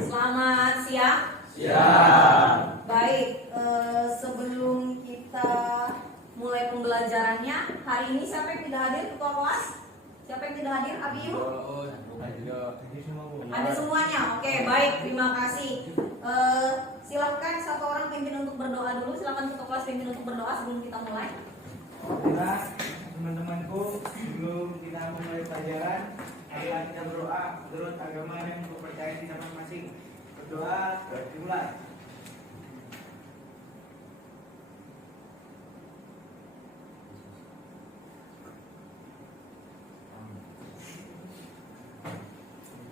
Selamat siang. Siang. Baik, sebelum kita mulai pembelajarannya, hari ini siapa yang tidak hadir ketua kelas? Siapa yang tidak hadir? Abiyu? Ada semuanya. Oke, baik, terima kasih. Silahkan satu orang pimpin untuk berdoa dulu. Silahkan ketua kelas pimpin untuk berdoa sebelum kita mulai. Teman-temanku, sebelum kita mulai pelajaran, marilah kita berdoa menurut agama yang percaya kita masing-masing. Berdoa, dimulai.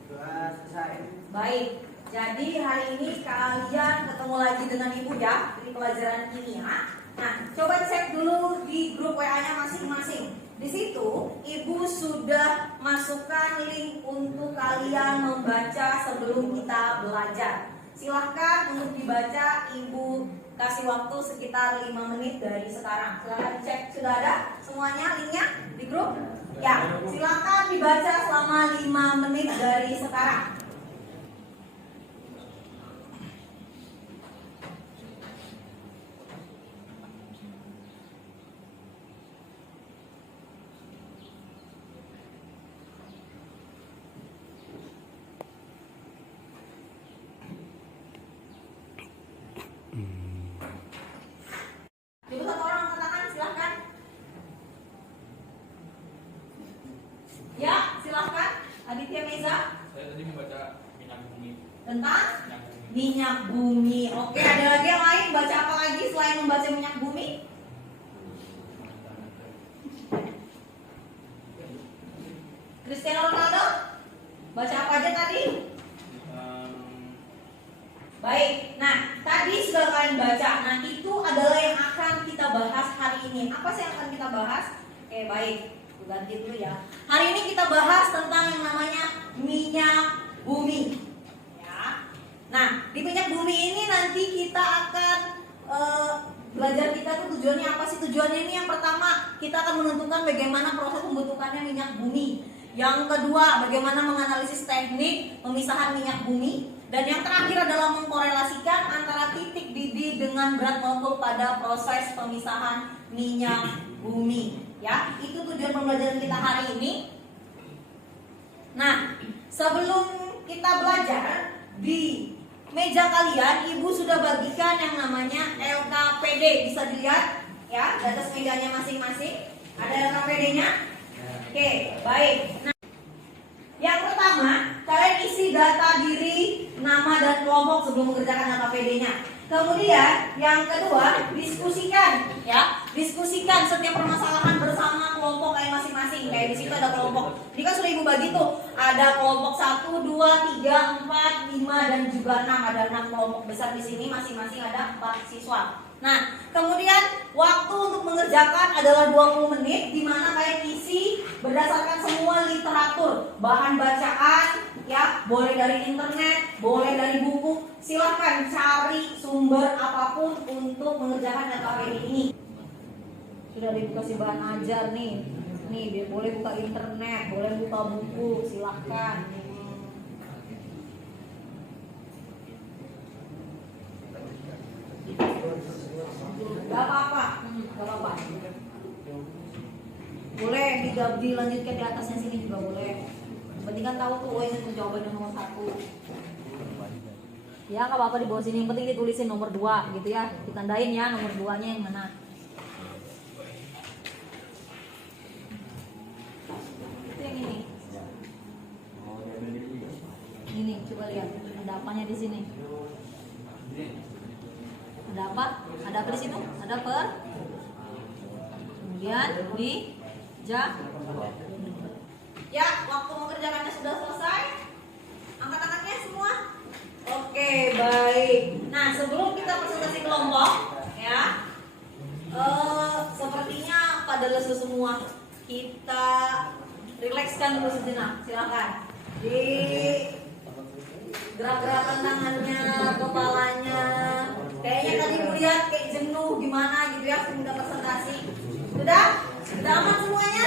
Doa selesai. Baik, jadi hari ini kalian ketemu lagi dengan ibu ya di pelajaran kimia. Nah, coba cek dulu di grup WA-nya masing-masing. Di situ ibu sudah masukkan link untuk kalian membaca sebelum kita belajar. Silahkan untuk dibaca, ibu kasih waktu sekitar 5 menit dari sekarang. Silahkan cek, sudah ada semuanya linknya di grup? Ya, silahkan dibaca selama 5 menit dari sekarang. Coba satu orang angkat tangan, silahkan. Ya, silahkan. Aditya Meza. Saya tadi membaca minyak bumi. Tentang Minyak bumi. minyak bumi. Oke, ada lagi yang lain? Baca apa lagi selain membaca minyak bumi? Cristiano Ronaldo? Baca apa aja tadi? Baik, nah tadi sudah kalian baca. Nah itu adalah yang akan kita bahas hari ini. Apa sih yang akan kita bahas? Oke baik, aku ganti dulu ya. Hari ini kita bahas tentang yang namanya minyak bumi ya. Nah di minyak bumi ini nanti kita akan belajar kita tuh tujuannya apa sih? Tujuannya ini yang pertama kita akan menentukan bagaimana proses pembentukannya minyak bumi. Yang kedua bagaimana menganalisis teknik pemisahan minyak bumi. Dan yang terakhir adalah mengkorelasikan antara titik didih dengan berat molekul pada proses pemisahan minyak bumi. Ya, itu tujuan pembelajaran kita hari ini. Nah, sebelum kita belajar di meja kalian, ibu sudah bagikan yang namanya LKPD. Bisa dilihat ya, di atas mejanya masing-masing. Ada LKPD-nya? Oke, baik. Nah, yang pertama, kalian isi data diri, nama dan kelompok sebelum mengerjakan LKPD-nya. Kemudian yang kedua, diskusikan ya. Diskusikan setiap permasalahan bersama kelompok kalian masing-masing. Kayak di situ ada kelompok. Ini kan sudah ibu bagi tuh. Ada kelompok 1, 2, 3, 4, 5 dan juga 6. Ada 6 kelompok besar di sini, masing-masing ada 4 siswa. Nah, kemudian waktu untuk mengerjakan adalah 20 menit di mana kalian isi berdasarkan semua literatur, bahan bacaan ya, boleh dari internet, boleh dari buku. Silahkan cari sumber apapun untuk mengerjakan LKPD ini. Sudah dikasih bahan ajar nih. Nih, dia boleh buka internet, boleh buka buku, silahkan. Gak apa-apa, gak apa-apa. Boleh dilanjutkan di atasnya sini juga boleh. Penting kan tahu tuh, oh ini tuh jawaban nomor 1. Ya gak apa-apa di bawah sini, yang penting ditulisin nomor 2 gitu ya. Ditandain ya nomor 2-nya yang mana. Itu yang ini. Ini coba lihat, ada apanya di sini. Ada apa? Ada apa di situ? Ada per. Kemudian di ya, waktu mengerjakannya sudah selesai. Angkat tangannya semua. Oke, baik. Nah, sebelum kita presentasi kelompok, ya, sepertinya pada lesu semua. Kita rilekskan dulu sejenak. Silakan. Di gerak-gerakan tangannya, kepalanya. Kayaknya tadi melihat kayak jenuh gimana gitu ya sebelum presentasi. Sudah? Sudah aman semuanya?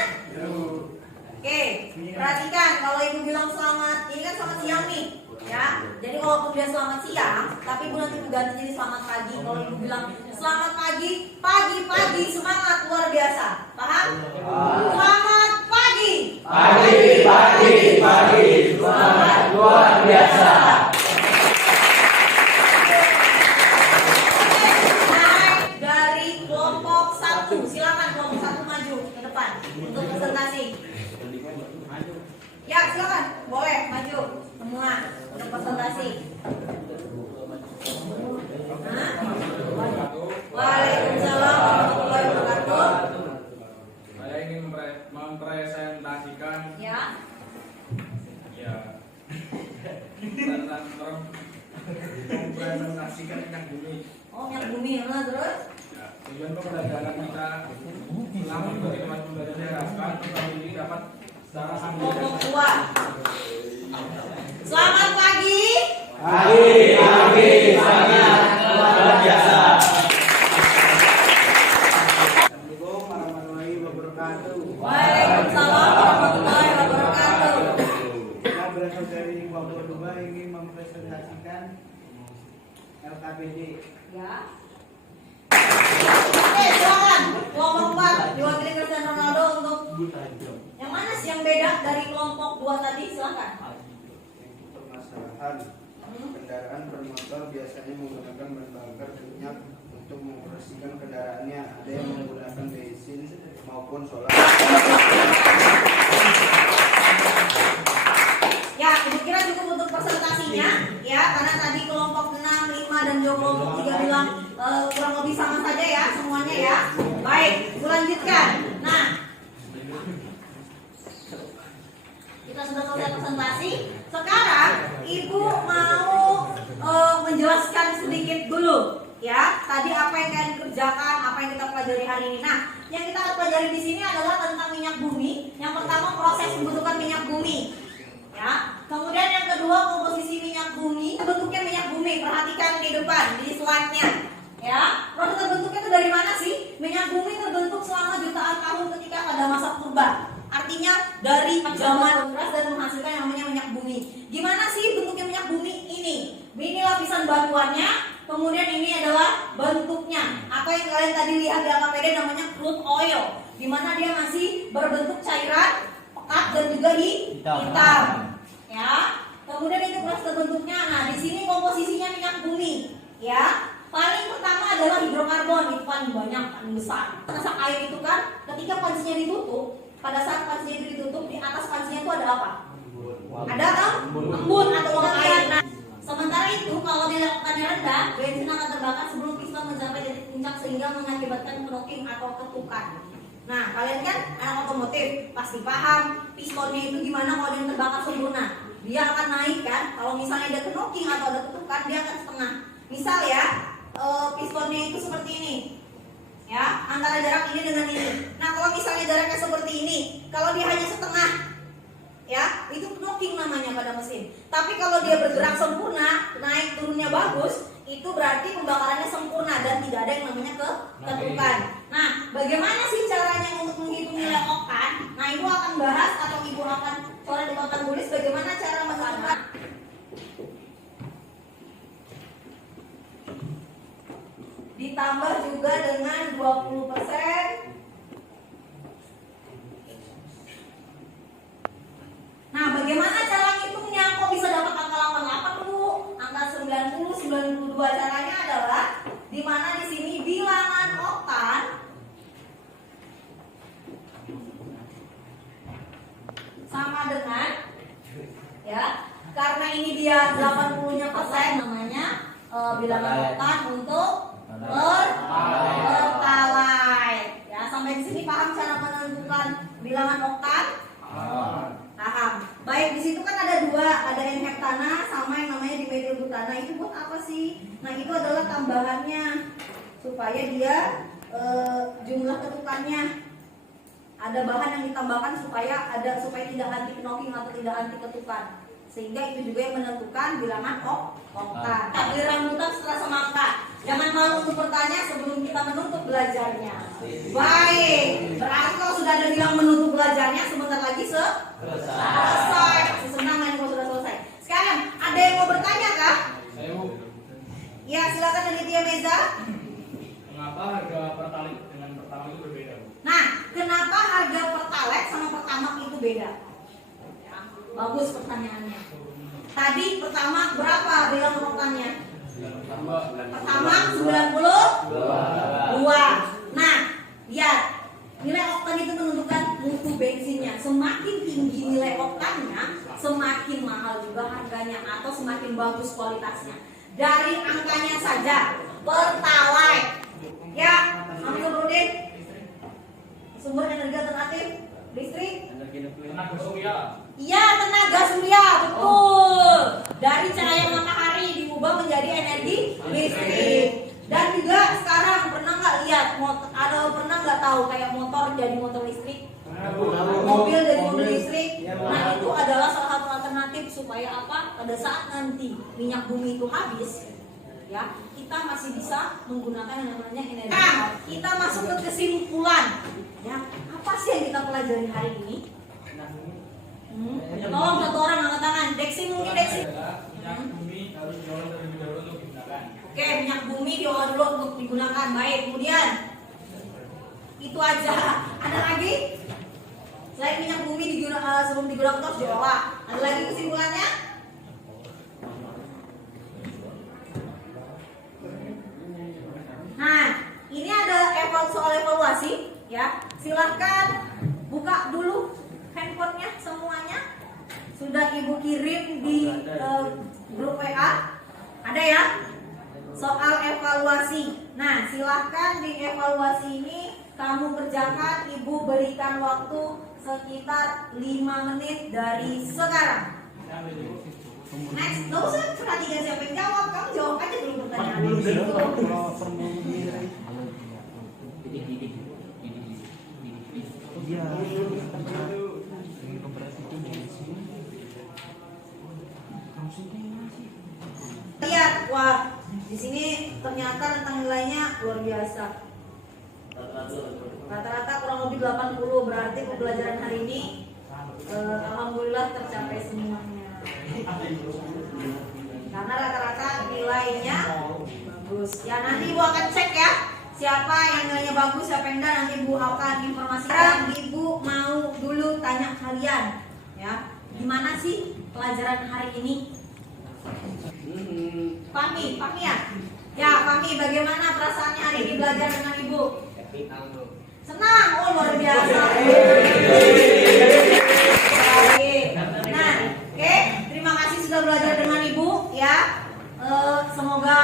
Oke, perhatikan kalau ibu bilang selamat, ini kan selamat siang nih, ya. walaupun dia selamat siang, tapi ibu nanti ganti jadi selamat pagi. Kalau ibu bilang selamat pagi, pagi, semangat luar biasa. Paham? Selamat pagi. Pagi, semangat luar biasa. Naik dari kelompok 1. Silakan kelompok 1 maju ke depan untuk presentasi. Ya, silakan. Boleh maju semua untuk presentasi. Hah? Waalaikumsalam warahmatullahi wabarakatuh. Saya ingin mempresentasikan Ya. mempresentasikan minyak bumi. Oh, minyak bumi lah terus. Ya, tujuan pembelajaran kita selama mengikuti tempat pembelajaran diharapkan peserta ini dapat secara sambil Kelompok 2. Selamat pagi. Pagi, semangat luar biasa. Assalamualaikum warahmatullahi wabarakatuh. Waalaikumsalam warahmatullahi wabarakatuh. Saya berasal dari Bogor Duba ingin mempresentasikan LKPD. Ya. Oke, silakan. Kelompok 4 diwakili Cristiano Ronaldo untuk yang mana sih yang beda dari kelompok 2 tadi? Silakan. Permasalahan kendaraan bermotor biasanya menggunakan bahan bakar minyak untuk mengoperasikan kendaraannya. Ada yang menggunakan bensin maupun solar. Ya, ibu kira cukup untuk presentasinya ya, karena tadi kelompok 6, 5 dan juga kelompok 3 bilang kurang lebih sama saja ya semuanya ya. Baik, ibu lanjutkan. Nah, kita sudah selesai presentasi. Sekarang ibu mau menjelaskan sedikit dulu ya. Tadi apa yang kalian kerjakan, apa yang kita pelajari hari ini. Nah, yang kita akan pelajari di sini adalah tentang minyak bumi. Yang pertama proses pembentukan minyak bumi. Ya. Kemudian yang kedua komposisi minyak bumi. Bentuknya minyak bumi. Perhatikan di depan di slide-nya. Ya, proses terbentuknya itu dari mana sih? Minyak bumi terbentuk selama jutaan tahun ketika pada masa purba. Artinya dari zaman keras dan menghasilkan yang namanya minyak bumi. Gimana sih bentuknya minyak bumi ini? Ini lapisan batuannya, kemudian ini adalah bentuknya. Apa yang kalian tadi lihat di LKPD namanya crude oil, di mana dia masih berbentuk cairan, pekat dan juga hitam. Ya. Kemudian itu proses terbentuknya. Nah, di sini komposisinya minyak bumi. Ya. Paling pertama adalah hidrokarbon, itu paling banyak, paling besar. Masak air itu kan, ketika pancinya ditutup, pada saat pancinya itu ditutup, di atas pancinya itu ada apa? Ada embun atau uap air. Nah, sementara itu kalau nilai oktannya rendah, bensin akan terbakar sebelum piston mencapai titik puncak sehingga mengakibatkan knocking atau ketukan. Nah, kalian kan anak otomotif pasti paham pistonnya itu gimana kalau dia terbakar sempurna. Dia akan naik kan, kalau misalnya ada knocking atau ada ketukan, dia akan setengah. Misal ya, pistonnya itu seperti ini. Ya, antara jarak ini dengan ini. Nah, kalau misalnya jaraknya seperti ini, kalau dia hanya setengah, ya, itu knocking namanya pada mesin. Tapi kalau dia bergerak sempurna, naik turunnya bagus, itu berarti pembakarannya sempurna dan tidak ada yang namanya ketukan. Nah, bagaimana sih caranya untuk menghitung nilai oktan? Nah, ibu akan bahas atau ibu akan coret ibu akan tulis bagaimana cara menentukan. Ditambah juga dengan 20%. Nah, bagaimana cara ngitungnya? Kok bisa dapat angka 88 Bu? Angka 90, 92. Caranya adalah di mana di sini bilangan oktan sama dengan ya, karena ini dia 80-nya persen namanya bilangan oktan untuk pertalite. Ya, sampai di sini paham cara menentukan bilangan oktan? Paham. Baik, di situ kan ada dua, ada N-hektana sama yang namanya dimethylbutana. Itu buat apa sih? Nah, itu adalah tambahannya supaya dia jumlah ketukannya ada bahan yang ditambahkan supaya tidak anti knocking atau tidak anti ketukan. Sehingga itu juga yang menentukan bilangan oktan. Tabir rambutan setelah semangka. Jangan malu untuk bertanya sebelum kita menutup belajarnya. Baik, berarti kalau sudah ada bilang menutup belajarnya, sebentar lagi selesai. Senang kan kalau sudah selesai. Sekarang ada yang mau bertanya kah? itu beda. Ya, bagus pertanyaannya. Tadi pertama berapa bilang oktannya? Pertama 92. Nah, lihat. Nilai oktan itu menentukan mutu bensinnya. Semakin tinggi nilai oktannya, semakin mahal juga harganya atau semakin bagus kualitasnya. Dari angkanya saja, Pertalite. Ya, Amsudin. Sumber energi alternatif listrik. Tenaga surya. Iya, tenaga surya, betul. Dari cahaya matahari diubah menjadi energi listrik. Dan juga sekarang pernah nggak lihat motor, pernah nggak tahu kayak motor jadi motor listrik, mobil jadi mobil listrik. Nah itu adalah salah satu alternatif supaya apa? Pada saat nanti minyak bumi itu habis, ya kita masih bisa menggunakan yang namanya energi. Nah, kita masuk ke kesimpulan. Ya, apa sih yang kita pelajari hari ini? Tolong satu orang angkat tangan. Deksi mungkin Deksi. Minyak bumi harus diolah terlebih dahulu untuk digunakan. Oke, minyak bumi diolah dulu untuk digunakan. Baik, kemudian itu aja. Ada lagi? Selain minyak bumi sebelum digunakan harus diolah. Ada lagi kesimpulannya? Nah, ini ada soal evaluasi, ya. Silahkan buka dulu handphonenya semuanya. Sudah Ibu kirim di grup WA. Ada ya? Soal evaluasi. Nah, silahkan di evaluasi ini kamu kerjakan. Ibu berikan waktu sekitar 5 menit dari sekarang. Next, gak usah perhatikan siapa yang jawab. Kamu jawab aja dulu pertanyaan lihat, wah, di sini ternyata rentang nilainya luar biasa. Rata-rata kurang lebih 80, berarti pembelajaran hari ini alhamdulillah tercapai semuanya. Karena rata-rata nilainya bagus. Ya nanti Ibu akan cek ya, siapa yang nilainya bagus, siapa yang enggak, nanti Ibu akan informasikan. Ibu mau dulu tanya kalian, ya, gimana sih pelajaran hari ini? Fahmi ya? Ya, Fahmi, bagaimana perasaannya hari ini belajar dengan Ibu? Senang, oh luar biasa. Nah, oke, terima kasih sudah belajar dengan Ibu, ya. Semoga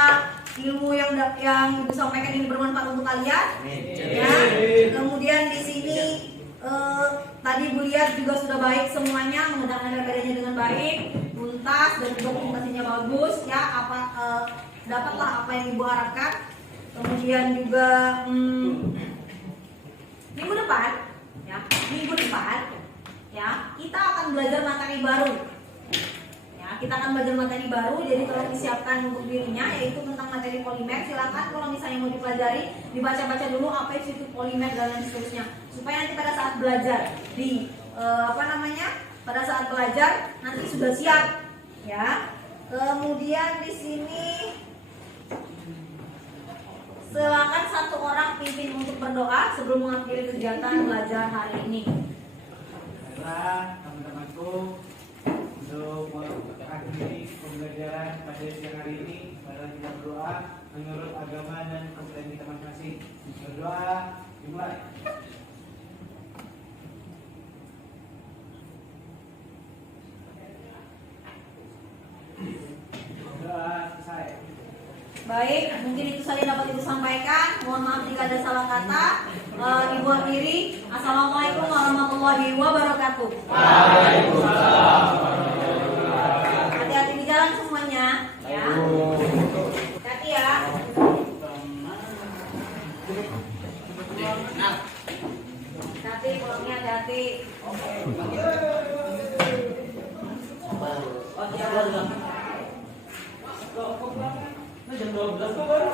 ilmu yang Ibu sampaikan ini bermanfaat untuk kalian. Ya. Kemudian di sini tadi Ibu lihat juga sudah baik semuanya, mengerjakan LPD-nya dengan baik, tuntas dan dokumentasinya bagus, ya. Dapatlah apa yang Ibu harapkan. Kemudian juga minggu depan, ya kita akan belajar materi baru. Ya, kita akan belajar materi baru, jadi tolong disiapkan untuk dirinya, yaitu tentang materi polimer. Silakan kalau misalnya mau dipelajari, dibaca-baca dulu apa itu polimer dan lain seterusnya, supaya nanti pada saat belajar pada saat belajar nanti sudah siap, ya. Kemudian di sini silakan satu orang pimpin untuk berdoa sebelum mengakhiri kegiatan belajar hari ini. Baiklah, teman-temanku, untuk mengakhiri pembelajaran pada siang hari ini, mari kita berdoa menurut agama dan kepercayaan kita masing-masing. Berdoa dimulai. Berdoa selesai. Baik, mungkin itu saja dapat Ibu sampaikan. Mohon maaf jika ada salah kata. Ibu akhiri. Assalamualaikum warahmatullahi wabarakatuh. Waalaikumsalam. Hati-hati di jalan semuanya, ya. Hati ya. Hati, pulangnya hati-hati. Jam 12 kok baru.